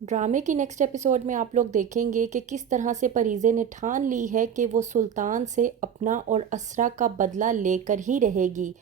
ڈرامے کی next episode میں آپ لوگ دیکھیں گے کہ کس طرح سے پریزے نے ٹھان لی ہے کہ وہ سلطان سے اپنا اور اسرا کا بدلہ لے کر ہی رہے گی۔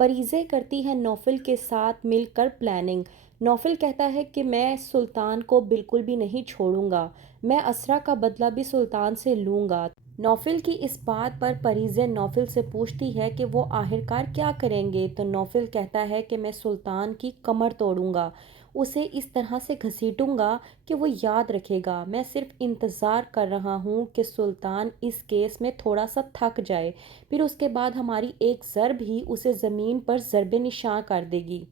پریزے کرتی ہے نوفل کے ساتھ مل کر پلاننگ۔ نوفل کہتا ہے کہ میں سلطان کو بالکل بھی نہیں چھوڑوں گا، میں اسرا کا بدلہ بھی سلطان سے لوں گا۔ نوفل کی اس بات پر پریزے نوفل سے پوچھتی ہے کہ وہ آخرکار کیا کریں گے، تو نوفل کہتا ہے کہ میں سلطان کی کمر توڑوں گا، اسے اس طرح سے گھسیٹوں گا کہ وہ یاد رکھے گا۔ میں صرف انتظار کر رہا ہوں کہ سلطان اس کیس میں تھوڑا سا تھک جائے، پھر اس کے بعد ہماری ایک ضرب ہی اسے زمین پر ضرب نشاں کر دے گی۔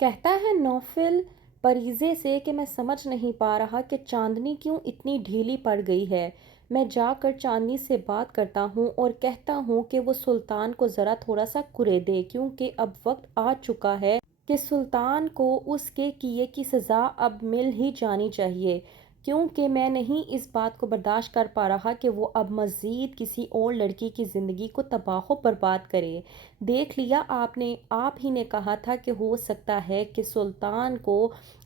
کہتا ہے نوفل پریزے سے کہ میں سمجھ نہیں پا رہا کہ چاندنی کیوں اتنی ڈھیلی پڑ گئی ہے۔ میں جا کر چاندنی سے بات کرتا ہوں اور کہتا ہوں کہ وہ سلطان کو ذرا تھوڑا سا کرے دے، کیونکہ اب وقت آ چکا ہے کہ سلطان کو اس کے کیے کی سزا اب مل ہی جانی چاہیے، کیونکہ میں نہیں اس بات کو برداشت کر پا رہا کہ وہ اب مزید کسی اور لڑکی کی زندگی کو تباہ و برباد کرے۔ دیکھ لیا آپ نے، آپ ہی نے کہا تھا کہ ہو سکتا ہے کہ سلطان کو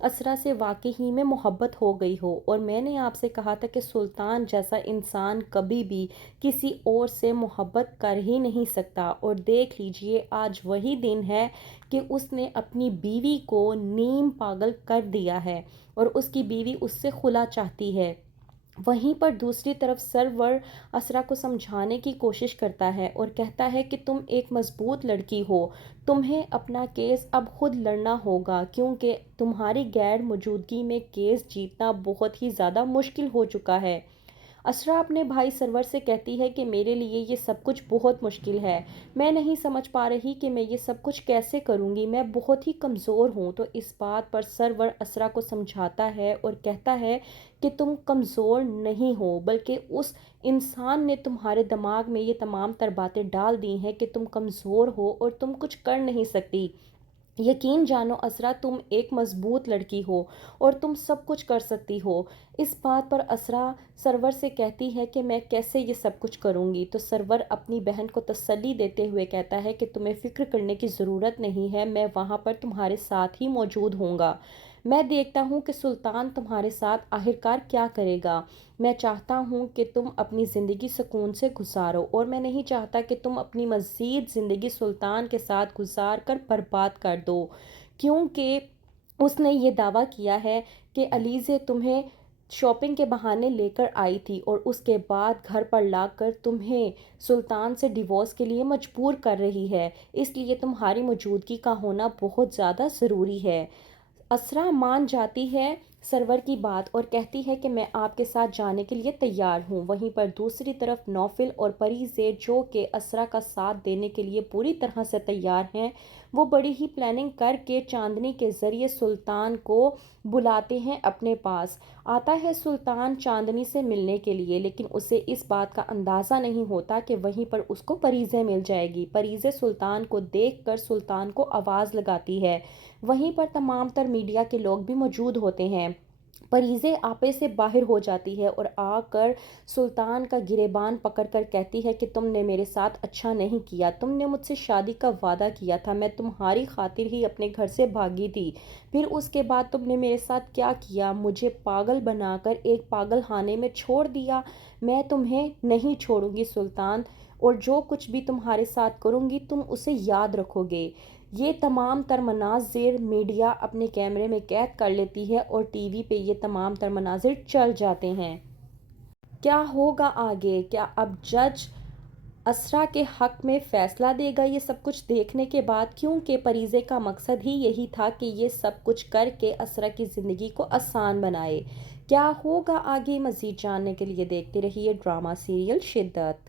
اسرا سے واقعی میں محبت ہو گئی ہو، اور میں نے آپ سے کہا تھا کہ سلطان جیسا انسان کبھی بھی کسی اور سے محبت کر ہی نہیں سکتا، اور دیکھ لیجئے آج وہی دن ہے کہ اس نے اپنی بیوی کو نیم پاگل کر دیا ہے اور اس کی بیوی اس سے خلا چاہتی ہے۔ وہیں پر دوسری طرف سرور اسرا کو سمجھانے کی کوشش کرتا ہے اور کہتا ہے کہ تم ایک مضبوط لڑکی ہو، تمہیں اپنا کیس اب خود لڑنا ہوگا، کیونکہ تمہاری غیر موجودگی میں کیس جیتنا بہت ہی زیادہ مشکل ہو چکا ہے۔ اسرا اپنے بھائی سرور سے کہتی ہے کہ میرے لیے یہ سب کچھ بہت مشکل ہے، میں نہیں سمجھ پا رہی کہ میں یہ سب کچھ کیسے کروں گی، میں بہت ہی کمزور ہوں۔ تو اس بات پر سرور اسرا کو سمجھاتا ہے اور کہتا ہے کہ تم کمزور نہیں ہو، بلکہ اس انسان نے تمہارے دماغ میں یہ تمام تر باتیں ڈال دی ہیں کہ تم کمزور ہو اور تم کچھ کر نہیں سکتی۔ یقین جانو اسرا، تم ایک مضبوط لڑکی ہو اور تم سب کچھ کر سکتی ہو۔ اس بات پر اسرا سرور سے کہتی ہے کہ میں کیسے یہ سب کچھ کروں گی، تو سرور اپنی بہن کو تسلی دیتے ہوئے کہتا ہے کہ تمہیں فکر کرنے کی ضرورت نہیں ہے، میں وہاں پر تمہارے ساتھ ہی موجود ہوں گا۔ میں دیکھتا ہوں کہ سلطان تمہارے ساتھ آخرکار کیا کرے گا۔ میں چاہتا ہوں کہ تم اپنی زندگی سکون سے گزارو، اور میں نہیں چاہتا کہ تم اپنی مزید زندگی سلطان کے ساتھ گزار کر برباد کر دو، کیونکہ اس نے یہ دعویٰ کیا ہے کہ علیزے تمہیں شاپنگ کے بہانے لے کر آئی تھی اور اس کے بعد گھر پر لا کر تمہیں سلطان سے ڈیورس کے لیے مجبور کر رہی ہے، اس لیے تمہاری موجودگی کا ہونا بہت زیادہ ضروری ہے۔ اسرا مان جاتی ہے سرور کی بات اور کہتی ہے کہ میں آپ کے ساتھ جانے کے لیے تیار ہوں۔ وہیں پر دوسری طرف نوفل اور پریزے جو کہ اسرا کا ساتھ دینے کے لیے پوری طرح سے تیار ہیں، وہ بڑی ہی پلاننگ کر کے چاندنی کے ذریعے سلطان کو بلاتے ہیں اپنے پاس۔ آتا ہے سلطان چاندنی سے ملنے کے لیے، لیکن اسے اس بات کا اندازہ نہیں ہوتا کہ وہیں پر اس کو پریزے مل جائے گی۔ پریزے سلطان کو دیکھ کر سلطان کو آواز لگاتی ہے، وہیں پر تمام تر میڈیا کے لوگ بھی موجود ہوتے ہیں۔ پریزے آپے سے باہر ہو جاتی ہے اور آ کر سلطان کا گریبان پکڑ کر کہتی ہے کہ تم نے میرے ساتھ اچھا نہیں کیا، تم نے مجھ سے شادی کا وعدہ کیا تھا، میں تمہاری خاطر ہی اپنے گھر سے بھاگی تھی، پھر اس کے بعد تم نے میرے ساتھ کیا کیا، مجھے پاگل بنا کر ایک پاگل خانے میں چھوڑ دیا۔ میں تمہیں نہیں چھوڑوں گی سلطان، اور جو کچھ بھی تمہارے ساتھ کروں گی تم اسے یاد رکھو گے۔ یہ تمام تر مناظر میڈیا اپنے کیمرے میں قید کر لیتی ہے اور ٹی وی پہ یہ تمام تر مناظر چل جاتے ہیں۔ کیا ہوگا آگے؟ کیا اب جج اسرا کے حق میں فیصلہ دے گا یہ سب کچھ دیکھنے کے بعد؟ کیونکہ پریزے کا مقصد ہی یہی تھا کہ یہ سب کچھ کر کے اسرا کی زندگی کو آسان بنائے۔ کیا ہوگا آگے؟ مزید جاننے کے لیے دیکھتے رہیے ڈرامہ سیریل شدت۔